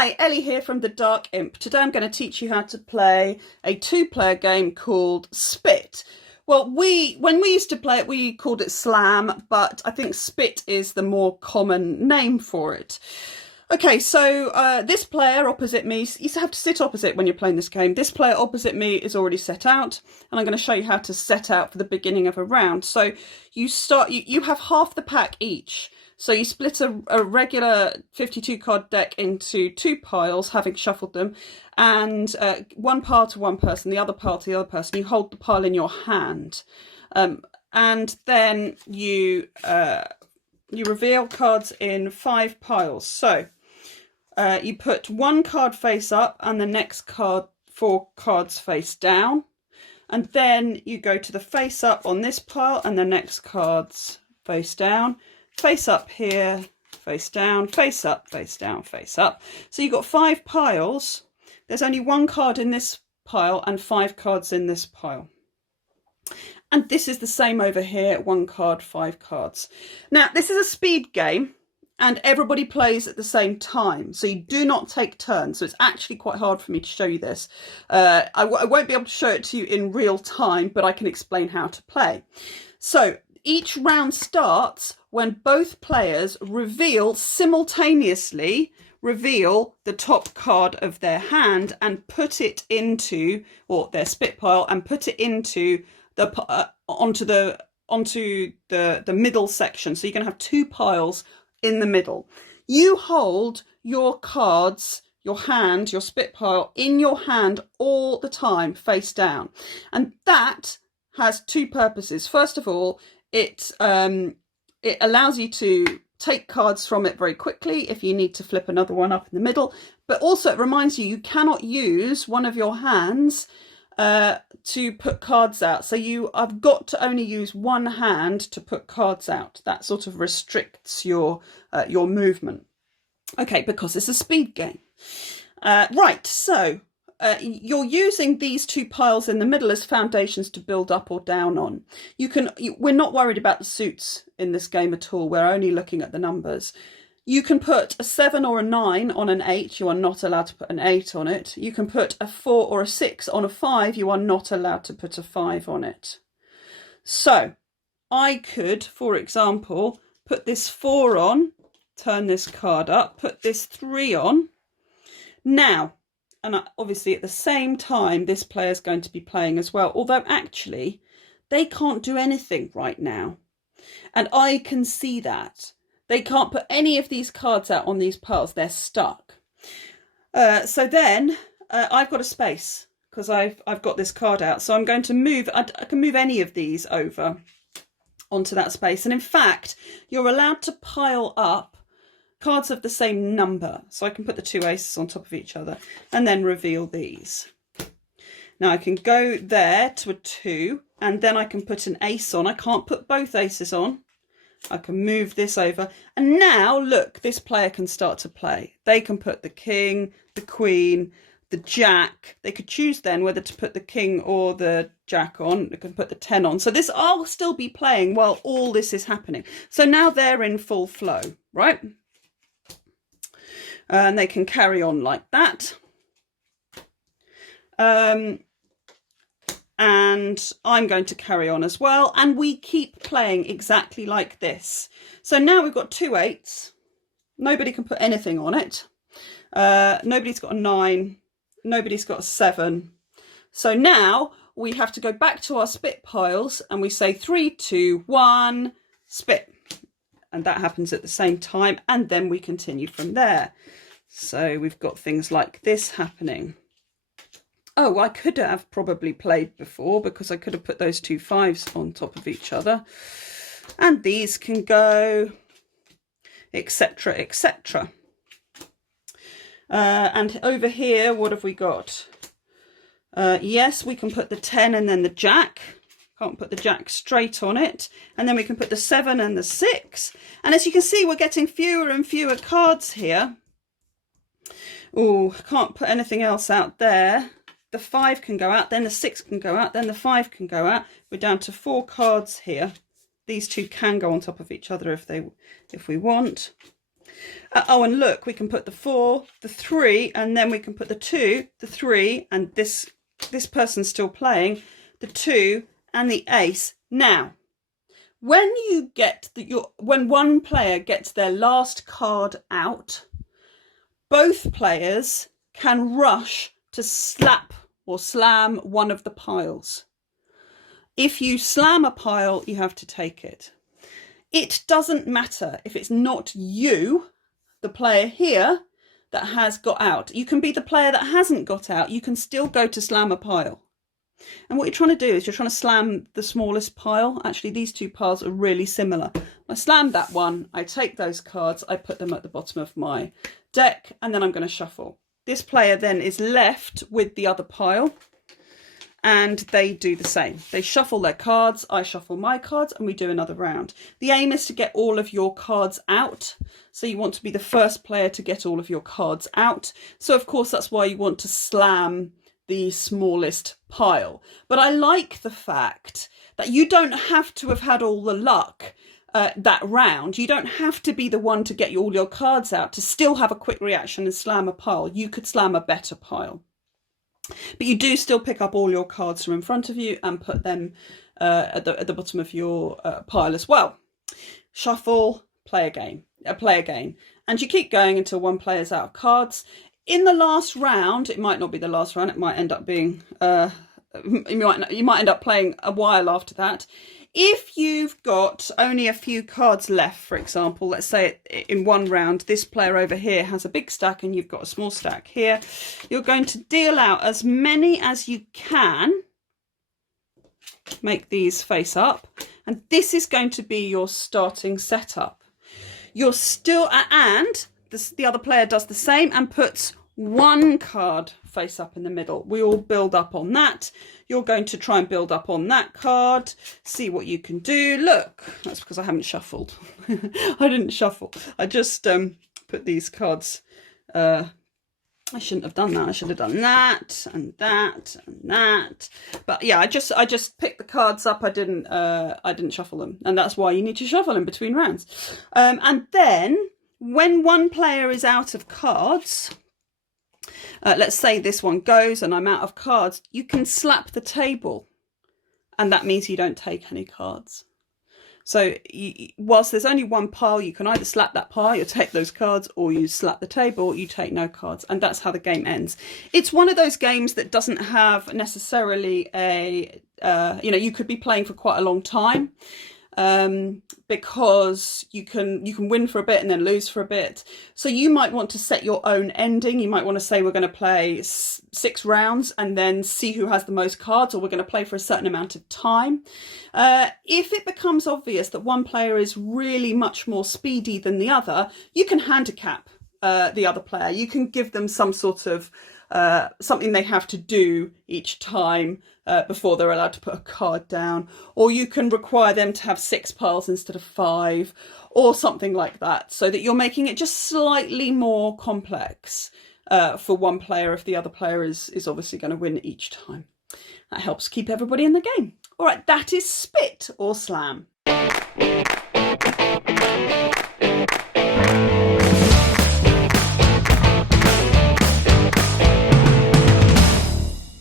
Hi, Ellie here from the Dark Imp. Today I'm going to teach you how to play a two-player game called Spit. Well, when we used to play it, we called it Slam, but I think Spit is the more common name for it. Okay, so this player opposite me, you have to sit opposite when you're playing this game. This player opposite me is already set out, and I'm going to show you how to set out for the beginning of a round. So you start, you have half the pack each. So you split a regular 52 card deck into two piles, having shuffled them, and one pile to one person, the other pile to the other person. You hold the pile in your hand, and then you reveal cards in 5 piles. So you put one card face up and the next card 4 cards face down, and then you go to the face up on this pile and the next cards face down. Face up here, face down, face up, face down, face up. So you've got 5 piles. There's only 1 card in this pile and 5 cards in this pile. And this is the same over here, 1 card, 5 cards. Now, this is a speed game and everybody plays at the same time. So you do not take turns. So it's actually quite hard for me to show you this. I won't be able to show it to you in real time, but I can explain how to play. So each round starts when both players simultaneously reveal the top card of their hand and put it into, or their spit pile, and put it into the onto the middle section. So you're going to have 2 piles in the middle. You hold your cards, your hand, your spit pile in your hand all the time, face down, and that has 2 purposes. First of all, it allows you to take cards from it very quickly if you need to flip another one up in the middle, but also it reminds you cannot use one of your hands to put cards out. So I've got to only use one hand to put cards out. That sort of restricts your movement. Okay, because it's a speed game. Right, so you're using these 2 piles in the middle as foundations to build up or down on. We're not worried about the suits in this game at all. We're only looking at the numbers. You can put a 7 or a 9 on an 8. You are not allowed to put an 8 on it. You can put a 4 or a 6 on a 5. You are not allowed to put a 5 on it. So I could, for example, put this 4 on, turn this card up, put this 3 on. Now, and obviously at the same time, this player is going to be playing as well, although actually they can't do anything right now. And I can see that. They can't put any of these cards out on these piles. They're stuck. So then I've got a space because I've got this card out. So I'm going to move, I can move any of these over onto that space. And in fact, you're allowed to pile up cards of the same number. So I can put the 2 aces on top of each other and then reveal these. Now I can go there to a 2 and then I can put an ace on. I can't put both aces on. I can move this over. And now look, this player can start to play. They can put the king, the queen, the jack. They could choose then whether to put the king or the jack on. They can put the 10 on. So this, I'll still be playing while all this is happening. So now they're in full flow, right? And they can carry on like that. And I'm going to carry on as well. And we keep playing exactly like this. So now we've got 2 8s. Nobody can put anything on it. Nobody's got a 9. Nobody's got a 7. So now we have to go back to our spit piles and we say 3, 2, 1, spit. And that happens at the same time. And then we continue from there. So we've got things like this happening. Oh, I could have probably played before because I could have put those 2 5s on top of each other. And these can go, etc., etc. And over here, what have we got? Yes, we can put the 10 and then the jack. Can't put the jack straight on it. And then we can put the 7 and the 6. And as you can see, we're getting fewer and fewer cards here. Oh, can't put anything else out there. The 5 can go out, then the 6 can go out, then the 5 can go out. We're down to 4 cards here. These 2 can go on top of each other if we want. Oh, and look, we can put the 4, the 3, and then we can put the 2, the 3, and this person's still playing, the 2 and the ace. Now, when you get when one player gets their last card out, both players can rush to slap or slam one of the piles. If you slam a pile, you have to take it. It doesn't matter if it's not you, the player here, that has got out. You can be the player that hasn't got out. You can still go to slam a pile. And what you're trying to do is you're trying to slam the smallest pile. Actually, these two piles are really similar. I slammed that one. I take those cards. I put them at the bottom of my deck, and then I'm going to shuffle. This player then is left with the other pile, and they do the same. They shuffle their cards, I shuffle my cards, and we do another round. The aim is to get all of your cards out. So you want to be the first player to get all of your cards out. So of course, that's why you want to slam the smallest pile. But I like the fact that you don't have to have had all the luck that round. You don't have to be the one to get all your cards out to still have a quick reaction and slam a pile. You could slam a better pile. But you do still pick up all your cards from in front of you and put them at the bottom of your pile as well. Shuffle, play again, and you keep going until one player's out of cards. In the last round, it might not be the last round. It might end up being you might end up playing a while after that. If you've got only a few cards left, for example, let's say in one round, this player over here has a big stack and you've got a small stack here, you're going to deal out as many as you can, make these face up, and this is going to be your starting setup. You're still, and the other player does the same and puts one card face up in the middle. We all build up on that. You're going to try and build up on that card, see what you can do. Look, that's because I haven't shuffled. I didn't shuffle. I just put these cards. I shouldn't have done that. I should have done that and that and that. But yeah, I just picked the cards up. I didn't shuffle them, and that's why you need to shuffle in between rounds. And then when one player is out of cards, let's say this one goes and I'm out of cards, you can slap the table, and that means you don't take any cards. So whilst there's only one pile, you can either slap that pile, you take those cards, or you slap the table, you take no cards, and that's how the game ends. It's one of those games that doesn't have necessarily a, you could be playing for quite a long time. Because you can win for a bit and then lose for a bit. So you might want to set your own ending. You might want to say we're going to play 6 rounds and then see who has the most cards, or we're going to play for a certain amount of time. If it becomes obvious that one player is really much more speedy than the other, you can handicap the other player. You can give them some sort of something they have to do each time before they're allowed to put a card down, or you can require them to have 6 piles instead of 5, or something like that, so that you're making it just slightly more complex for one player if the other player is obviously going to win each time. That helps keep everybody in the game. All right, that is Spit or Slam.